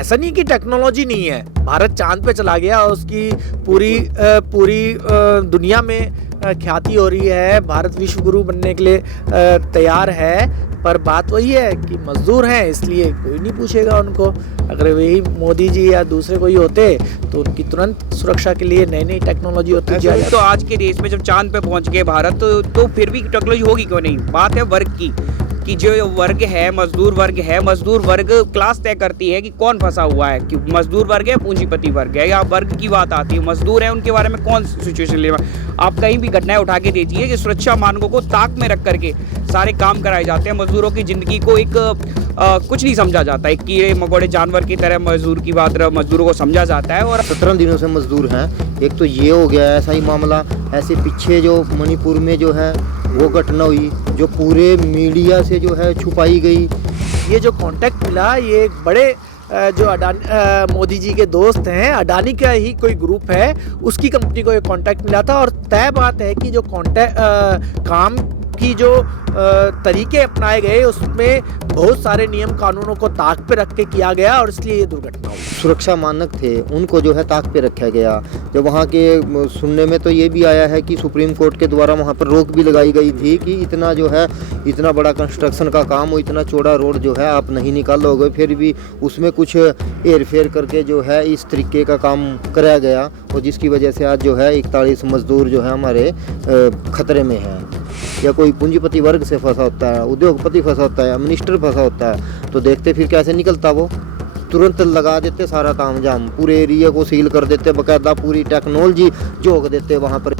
ऐसा नहीं कि टेक्नोलॉजी नहीं है, भारत चांद पे चला गया और उसकी पूरी दुनिया में ख्याति हो रही है, भारत विश्व गुरु बनने के लिए तैयार है। पर बात वही है कि मजदूर हैं, इसलिए कोई नहीं पूछेगा उनको। अगर वही मोदी जी या दूसरे कोई होते तो उनकी तुरंत सुरक्षा के लिए नई नई टेक्नोलॉजी होती तो आज के देश में जब चांद पे पहुंच गए भारत तो फिर भी टेक्नोलॉजी होगी क्यों नहीं। बात है वर्ग की कि जो वर्ग है, मजदूर वर्ग क्लास तय करती है कि कौन फंसा हुआ है, कि मजदूर वर्ग है, पूंजीपति वर्ग है, या वर्ग की बात आती है। मजदूर है, उनके बारे में कौन सिचुएशन ले। आप कहीं भी घटनाएं उठा के दीजिए कि सुरक्षा मानकों को ताक में रख करके सारे काम कराए जाते हैं। मजदूरों की जिंदगी को एक कुछ नहीं समझा जाता है, कीड़े मकोड़े जानवर की तरह मजदूरों को समझा जाता है। और 17 दिनों से मजदूर हैं। एक तो ये हो गया ऐसा ही मामला। ऐसे पीछे जो मणिपुर में जो है वो घटना हुई, जो पूरे मीडिया से जो है छुपाई गई। ये जो कांटेक्ट मिला, ये एक बड़े जो अडानी मोदी जी के दोस्त हैं, अडानी का ही कोई ग्रुप है, उसकी कंपनी को ये कांटेक्ट मिला था। और तय बात है कि जो काम की जो तरीके अपनाए गए उसमें बहुत सारे नियम कानूनों को ताक पे रख के किया गया और इसलिए ये दुर्घटना हुई। सुरक्षा मानक थे, उनको जो है ताक पे रखा गया। जब वहाँ के सुनने में तो ये भी आया है कि सुप्रीम कोर्ट के द्वारा वहाँ पर रोक भी लगाई गई थी कि इतना जो है, इतना बड़ा कंस्ट्रक्शन का काम हो, इतना चौड़ा रोड जो है आप नहीं निकालोगे। फिर भी उसमें कुछ हेर फेर करके जो है इस तरीके का काम कराया गया, और जिसकी वजह से आज जो है 41 मजदूर जो है हमारे खतरे में हैं। या कोई पूंजीपति वर्ग से फंसा होता है, उद्योगपति फंसा होता है, मिनिस्टर फंसा होता है, तो देखते फिर कैसे निकलता वो। तुरंत लगा देते सारा ताम जाम, पूरे एरिया को सील कर देते, बाकायदा पूरी टेक्नोलॉजी झोंक देते वहाँ पर।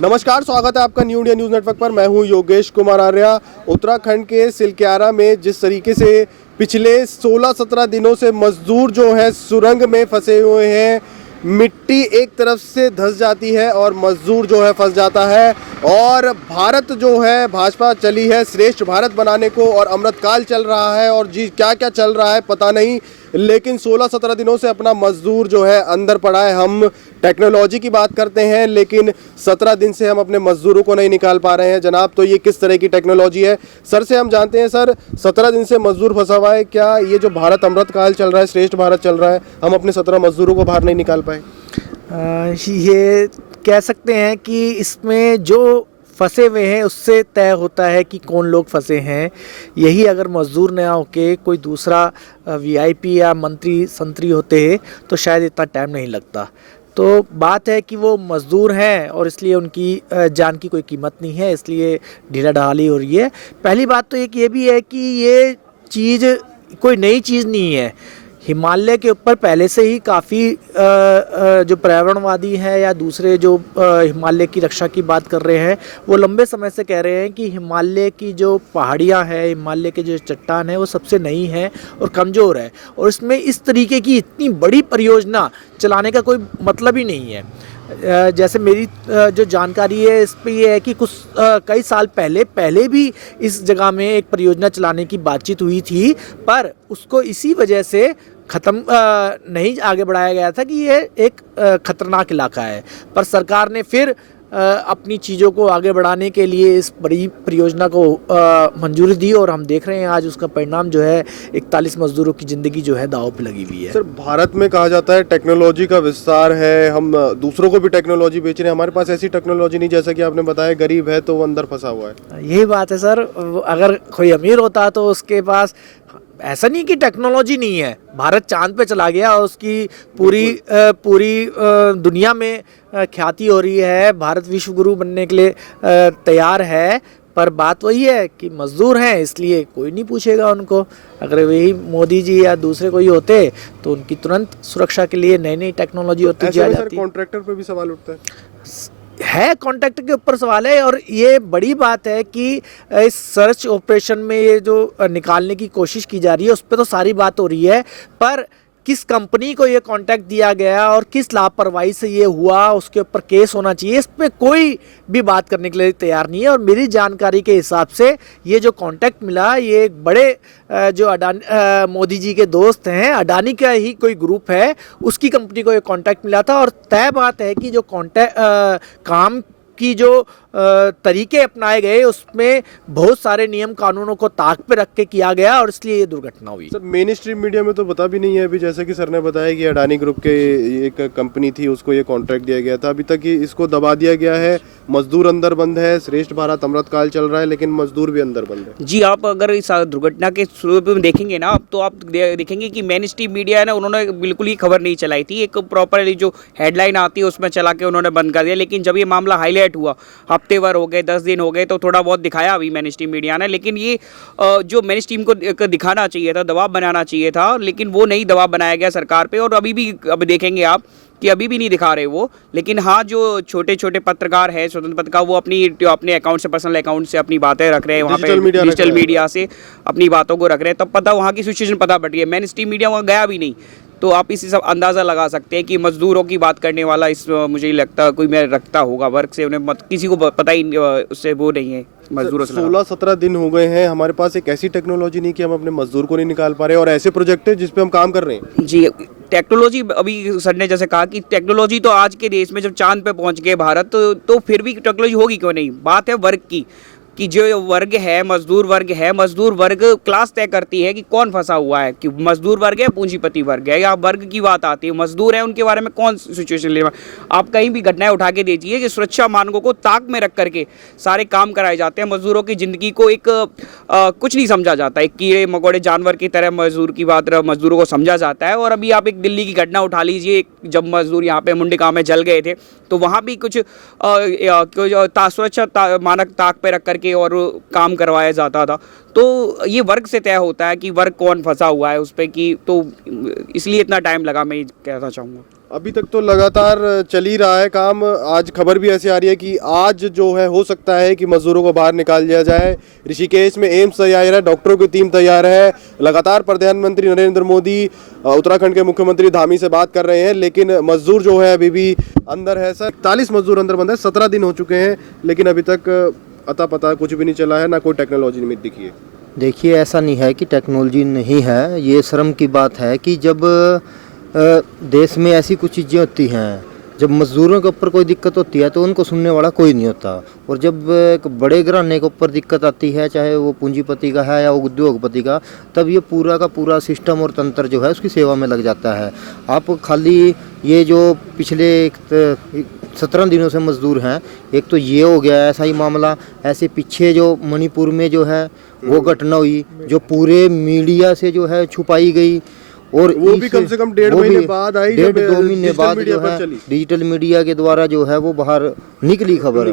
नमस्कार, स्वागत है आपका न्यू इंडिया न्यूज़ नेटवर्क पर। मैं हूं योगेश कुमार आर्या। उत्तराखंड के सिलक्यारा में जिस तरीके से पिछले 16-17 दिनों से मजदूर जो है सुरंग में फंसे हुए हैं, मिट्टी एक तरफ से धंस जाती है और मजदूर जो है फंस जाता है। और भारत जो है, भाजपा चली है श्रेष्ठ भारत बनाने को, और अमृतकाल चल रहा है, और जी क्या क्या चल रहा है पता नहीं, लेकिन 16-17 दिनों से अपना मजदूर जो है अंदर पड़ा है। हम टेक्नोलॉजी की बात करते हैं, लेकिन 17 दिन से हम अपने मजदूरों को नहीं निकाल पा रहे हैं जनाब। तो ये किस तरह की टेक्नोलॉजी है, सर से हम जानते हैं। सर, 17 दिन से मजदूर फंसा हुआ है, क्या ये जो भारत अमृतकाल चल रहा है, श्रेष्ठ भारत चल रहा है, हम अपने 17 मजदूरों को बाहर नहीं निकाल पाए? ये कह सकते हैं कि इसमें जो फंसे हुए हैं उससे तय होता है कि कौन लोग फंसे हैं। यही अगर मजदूर न होके कोई दूसरा वीआईपी या मंत्री संतरी होते तो शायद इतना टाइम नहीं लगता। तो बात है कि वो मजदूर हैं और इसलिए उनकी जान की कोई कीमत नहीं है, इसलिए ढीला ढाली हो रही है। पहली बात तो एक ये भी है कि ये चीज़ कोई नई चीज़ नहीं है। हिमालय के ऊपर पहले से ही काफ़ी जो पर्यावरणवादी हैं या दूसरे जो हिमालय की रक्षा की बात कर रहे हैं, वो लंबे समय से कह रहे हैं कि हिमालय की जो पहाड़ियाँ हैं, हिमालय के जो चट्टान है, वो सबसे नई है और कमज़ोर है, और इसमें इस तरीके की इतनी बड़ी परियोजना चलाने का कोई मतलब ही नहीं है। जैसे मेरी जो जानकारी है इस पे ये है कि कुछ कई साल पहले भी इस जगह में एक परियोजना चलाने की बातचीत हुई थी, पर उसको इसी वजह से ख़त्म नहीं आगे बढ़ाया गया था कि ये एक ख़तरनाक इलाका है। पर सरकार ने फिर अपनी चीज़ों को आगे बढ़ाने के लिए इस बड़ी परियोजना को मंजूरी दी, और हम देख रहे हैं आज उसका परिणाम जो है 41 मजदूरों की ज़िंदगी जो है दांव पे लगी हुई है। सर, भारत में कहा जाता है टेक्नोलॉजी का विस्तार है, हम दूसरों को भी टेक्नोलॉजी बेच रहे हैं। हमारे पास ऐसी टेक्नोलॉजी नहीं, जैसा कि आपने बताया गरीब है तो वो अंदर फंसा हुआ है। यही बात है सर। अगर कोई अमीर होता तो उसके पास, ऐसा नहीं कि टेक्नोलॉजी नहीं है, भारत चांद पे चला गया और उसकी पूरी दुनिया में ख्याति हो रही है, भारत विश्व गुरु बनने के लिए तैयार है। पर बात वही है कि मजदूर हैं, इसलिए कोई नहीं पूछेगा उनको। अगर वही मोदी जी या दूसरे कोई होते तो उनकी तुरंत सुरक्षा के लिए नई नई टेक्नोलॉजी होती जाती। कॉन्ट्रैक्टर पे भी सवाल उठता है, कॉन्ट्रैक्टर के ऊपर सवाल है। और ये बड़ी बात है कि इस सर्च ऑपरेशन में ये जो निकालने की कोशिश की जा रही है उस पर तो सारी बात हो रही है, पर किस कंपनी को ये कॉन्ट्रैक्ट दिया गया और किस लापरवाही से ये हुआ, उसके ऊपर केस होना चाहिए, इस पर कोई भी बात करने के लिए तैयार नहीं है। और मेरी जानकारी के हिसाब से ये जो कॉन्ट्रैक्ट मिला, ये एक बड़े जो अडानी मोदी जी के दोस्त हैं, अडानी का ही कोई ग्रुप है, उसकी कंपनी को ये कॉन्ट्रैक्ट मिला था। और तय बात है कि जो काम की जो तरीके अपनाए गए उसमें बहुत सारे नियम कानूनों को ताक पे रख के किया गया और इसलिए ये दुर्घटना हुई। सर मेन स्ट्रीम मीडिया में तो पता भी नहीं है अभी, जैसे कि सर ने बताया कि अडानी ग्रुप के एक कंपनी थी उसको ये कॉन्ट्रैक्ट दिया गया था, अभी तक ही इसको दबा दिया गया है, मजदूर अंदर बंद है, श्रेष्ठ भारत अमृतकाल चल रहा है लेकिन मजदूर भी अंदर बंद है। जी, आप अगर इस दुर्घटना के शुरू में देखेंगे ना तो आप देखेंगे कि मेन स्ट्रीम मीडिया है ना, उन्होंने बिल्कुल ही खबर नहीं चलाई थी। एक प्रॉपर जो हेडलाइन आती है उसमें चला के उन्होंने बंद कर दिया। लेकिन जब ये मामला हाईलाइट हुआ, हफ्ते भर हो गए, 10 दिन हो गए, तो थोड़ा बहुत दिखाया अभी मेन स्ट्रीम मीडिया ने। लेकिन ये जो मेन स्ट्रीम को दिखाना चाहिए था, दबाव बनाना चाहिए था, लेकिन वो नहीं दबाव बनाया गया सरकार पे। और अभी भी अब देखेंगे आप कि अभी भी नहीं दिखा रहे वो। लेकिन हाँ, जो छोटे छोटे पत्रकार है, स्वतंत्र पत्रकार, वो अपने अकाउंट से, पर्सनल अकाउंट से अपनी बातें रख रहे हैं वहाँ पे, डिजिटल मीडिया से अपनी बातों को रख रहे हैं, तब पता वहाँ की सिचुएशन पता पड़ रही है। मेन स्ट्रीम मीडिया वहाँ गया भी नहीं, तो आप इसी सब अंदाज़ा लगा सकते हैं कि मजदूरों की बात करने वाला इस मुझे नहीं लगता कोई मैं रखता होगा वर्क से, उन्हें किसी को पता ही उससे वो नहीं है मजदूरों से। 16-17 दिन हो गए हैं, हमारे पास एक ऐसी टेक्नोलॉजी नहीं कि हम अपने मजदूर को नहीं निकाल पा रहे और ऐसे प्रोजेक्ट है जिस पे हम काम कर रहे हैं। जी, टेक्नोलॉजी, अभी सर ने जैसे कहा कि टेक्नोलॉजी तो आज के देश में जब चांद पे पहुंच गए भारत, तो फिर भी टेक्नोलॉजी होगी क्यों नहीं। बात है वर्ग की, कि जो वर्ग है, मजदूर वर्ग क्लास तय करती है कि कौन फंसा हुआ है, कि मजदूर वर्ग है, पूंजीपति वर्ग है, या वर्ग की बात आती है, मजदूर है, उनके बारे में कौन सिचुएशन ले। आप कहीं भी घटनाएं उठा के दीजिए कि सुरक्षा मानकों को ताक में रख करके सारे काम कराए जाते हैं। मजदूरों की ज़िंदगी को एक कुछ नहीं समझा जाता, एक कीड़े मकोड़े जानवर की तरह मजदूरों को समझा जाता है। और अभी आप एक दिल्ली की घटना उठा लीजिए, जब मजदूर यहाँ पे मुंडे गाँव में जल गए थे, तो वहाँ भी कुछ सुरक्षा मानक ताक पे रख करके और काम करवाया जाता था। तो ये वर्ग से तय होता है कि वर्ग कौन फंसा हुआ है उस पर, कि तो इसलिए इतना टाइम लगा, मैं कहना चाहूँगा। अभी तक तो लगातार चल ही रहा है काम। आज खबर भी ऐसी आ रही है कि आज जो है हो सकता है कि मजदूरों को बाहर निकाल दिया जाए। ऋषिकेश में एम्स तैयार है, डॉक्टरों की टीम तैयार है। लगातार प्रधानमंत्री नरेंद्र मोदी उत्तराखंड के मुख्यमंत्री धामी से बात कर रहे हैं, लेकिन मजदूर जो है अभी भी अंदर है। सर 41 मजदूर अंदर बंद है, 17 दिन हो चुके हैं, लेकिन अभी तक अता पता कुछ भी नहीं चला है, ना कोई टेक्नोलॉजी नहीं दिखी है। देखिए, ऐसा नहीं है कि टेक्नोलॉजी नहीं है, ये शर्म की बात है कि जब देश में ऐसी कुछ चीज़ें होती हैं, जब मज़दूरों के ऊपर कोई दिक्कत होती है तो उनको सुनने वाला कोई नहीं होता। और जब एक बड़े घराने के ऊपर दिक्कत आती है, चाहे वो पूंजीपति का है या उद्योगपति का, तब ये पूरा का पूरा सिस्टम और तंत्र जो है उसकी सेवा में लग जाता है। आप खाली ये जो पिछले 17 दिनों से मजदूर हैं, एक तो ये हो गया ऐसा ही मामला, ऐसे पीछे जो मणिपुर में जो है वो घटना हुई, जो पूरे मीडिया से जो है छुपाई गई, और वो भी कम से कम 1.5 महीने बाद आई, 1.5-2 महीने बाद जो है डिजिटल मीडिया के द्वारा जो है वो बाहर निकली खबर।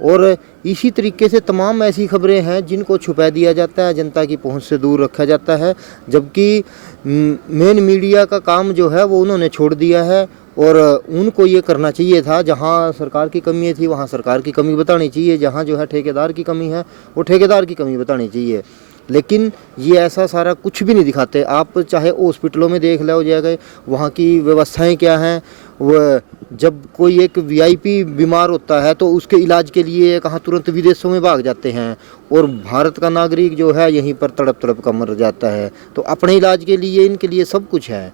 और इसी तरीके से तमाम ऐसी खबरें हैं जिनको छुपा दिया जाता है, जनता की पहुंच से दूर रखा जाता है, जबकि मेन मीडिया का काम जो है वो उन्होंने छोड़ दिया है। और उनको ये करना चाहिए था, जहाँ सरकार की कमी थी वहाँ सरकार की कमी बतानी चाहिए, जहाँ जो है ठेकेदार की कमी है वो ठेकेदार की कमी बतानी चाहिए। लेकिन ये ऐसा सारा कुछ भी नहीं दिखाते। आप चाहे हॉस्पिटलों में देख लो जाएगा, वहाँ की व्यवस्थाएं क्या हैं। वह जब कोई एक वीआईपी बीमार होता है तो उसके इलाज के लिए कहाँ तुरंत विदेशों में भाग जाते हैं, और भारत का नागरिक जो है यहीं पर तड़प तड़प कर मर जाता है। तो अपने इलाज के लिए इनके लिए सब कुछ है।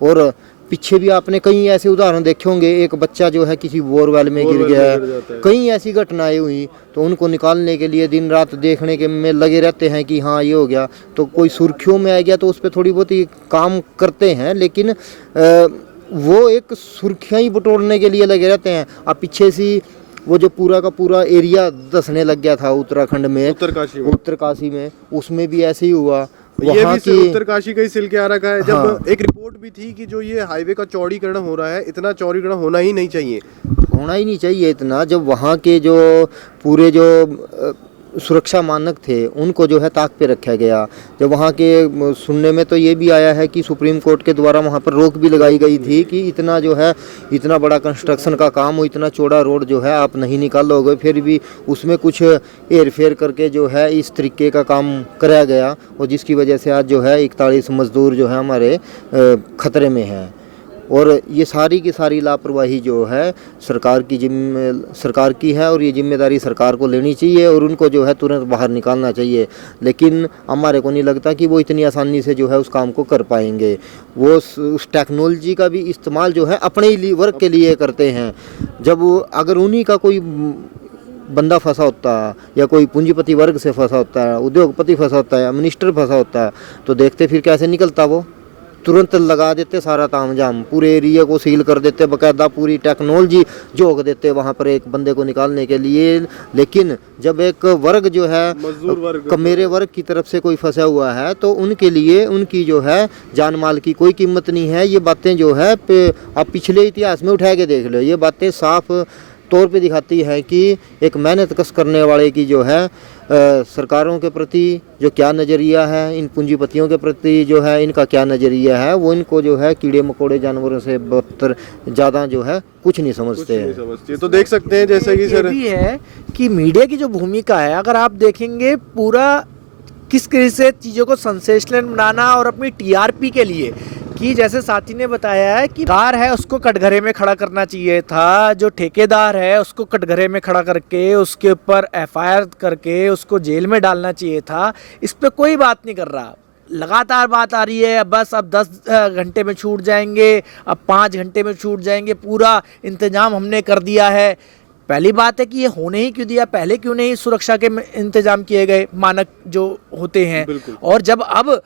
और पीछे भी आपने कई ऐसे उदाहरण देखे होंगे, एक बच्चा जो है किसी बोरवेल में गिर गया है, कई ऐसी घटनाएं हुई, तो उनको निकालने के लिए दिन रात देखने के में लगे रहते हैं कि हाँ ये हो गया, तो कोई सुर्खियों में आ गया तो उस पर थोड़ी बहुत ही काम करते हैं, लेकिन वो एक सुर्खियाँ ही बटोरने के लिए लगे रहते हैं। अब पीछे से वो जो पूरा का पूरा एरिया धंसने लग गया था उत्तराखंड में, उत्तरकाशी में, उसमें भी ऐसे ही हुआ। ये भी उत्तरकाशी का ही सिलक्यारा का है। जब एक रिपोर्ट भी थी कि जो ये हाईवे का चौड़ीकरण हो रहा है, इतना चौड़ीकरण होना ही नहीं चाहिए इतना। जब वहाँ के जो पूरे जो सुरक्षा मानक थे उनको जो है ताक पे रखा गया। जब वहाँ के सुनने में तो ये भी आया है कि सुप्रीम कोर्ट के द्वारा वहाँ पर रोक भी लगाई गई थी कि इतना जो है, इतना बड़ा कंस्ट्रक्शन का काम हो, इतना चौड़ा रोड जो है आप नहीं निकालोगे, फिर भी उसमें कुछ हेर फेर करके जो है इस तरीके का काम कराया गया, और जिसकी वजह से आज जो है 41 मजदूर जो है हमारे खतरे में हैं। और ये सारी की सारी लापरवाही जो है सरकार की है, और ये जिम्मेदारी सरकार को लेनी चाहिए और उनको जो है तुरंत बाहर निकालना चाहिए। लेकिन हमारे को नहीं लगता कि वो इतनी आसानी से जो है उस काम को कर पाएंगे। वो उस टेक्नोलॉजी का भी इस्तेमाल जो है अपने ही वर्क के लिए करते हैं। जब अगर उन्हीं का कोई बंदा फंसा होता है या कोई पूंजीपति वर्ग से फंसा होता है, उद्योगपति फंसा होता है या मिनिस्टर फंसा होता है, तो देखते फिर कैसे निकलता वो। तुरंत लगा देते सारा तामझाम, पूरे एरिया को सील कर देते, बाकायदा पूरी टेक्नोलॉजी झोंक देते वहाँ पर एक बंदे को निकालने के लिए। लेकिन जब एक वर्ग जो है मजदूर वर्ग, मेरे वर्ग की तरफ से कोई फंसा हुआ है तो उनके लिए उनकी जो है जान माल की कोई कीमत नहीं है। ये बातें जो है आप पिछले इतिहास में उठा के देख लो, ये बातें साफ तौर पे दिखाती है कि एक मेहनत कश करने वाले की जो है सरकारों के प्रति जो क्या नज़रिया है, इन पूंजीपतियों के प्रति जो है इनका क्या नज़रिया है, वो इनको जो है कीड़े मकोड़े जानवरों से बदतर ज़्यादा जो है कुछ नहीं समझते हैं। तो देख सकते हैं जैसे कि ये सर भी है कि मीडिया की जो भूमिका है, अगर आप देखेंगे पूरा किस तरह से चीज़ों को सेंसेशनल बनाना और अपनी टीआरपी के लिए, कि जैसे साथी ने बताया है कि कार है उसको कटघरे में खड़ा करना चाहिए था, जो ठेकेदार है उसको कटघरे में खड़ा करके उसके ऊपर एफआईआर करके उसको जेल में डालना चाहिए था। इस पे कोई बात नहीं कर रहा। लगातार बात आ रही है बस अब 10 घंटे में छूट जाएंगे, अब 5 घंटे में छूट जाएंगे, पूरा इंतजाम हमने कर दिया है। पहली बात है कि ये होने ही क्यों दिया, पहले क्यों नहीं सुरक्षा के इंतजाम किए गए मानक जो होते हैं। और जब अब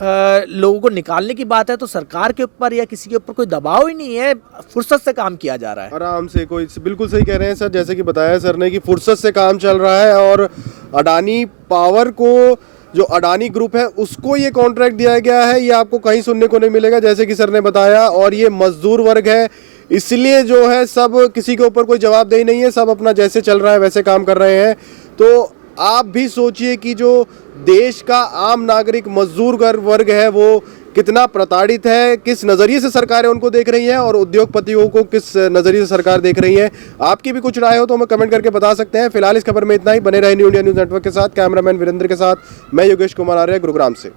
लोगों को निकालने की बात है तो सरकार के ऊपर या किसी के ऊपर कोई दबाव ही नहीं है, फुर्सत से काम किया जा रहा है, आराम से। कोई बिल्कुल सही कह रहे हैं सर, जैसे कि बताया सर ने कि फुर्सत से काम चल रहा है। और अडानी पावर को, जो अडानी ग्रुप है उसको ये कॉन्ट्रैक्ट दिया गया है, ये आपको कहीं सुनने को नहीं मिलेगा जैसे कि सर ने बताया। और ये मजदूर वर्ग है, इसलिए जो है सब किसी के ऊपर कोई जवाबदेही नहीं है, सब अपना जैसे चल रहा है वैसे काम कर रहे हैं। तो आप भी सोचिए कि जो देश का आम नागरिक मजदूर वर्ग है वो कितना प्रताड़ित है, किस नज़रिए से सरकारें उनको देख रही हैं और उद्योगपतियों को किस नज़रिए से सरकार देख रही है। आपकी भी कुछ राय हो तो हमें कमेंट करके बता सकते हैं। फिलहाल इस खबर में इतना ही। बने रहे न्यू इंडिया न्यूज़ नेटवर्क के साथ। कैमरामैन वीरेंद्र के साथ मैं योगेश कुमार आर्य, गुरुग्राम से।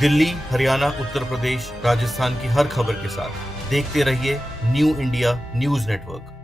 दिल्ली, हरियाणा, उत्तर प्रदेश, राजस्थान की हर खबर के साथ देखते रहिए न्यू इंडिया न्यूज़ नेटवर्क।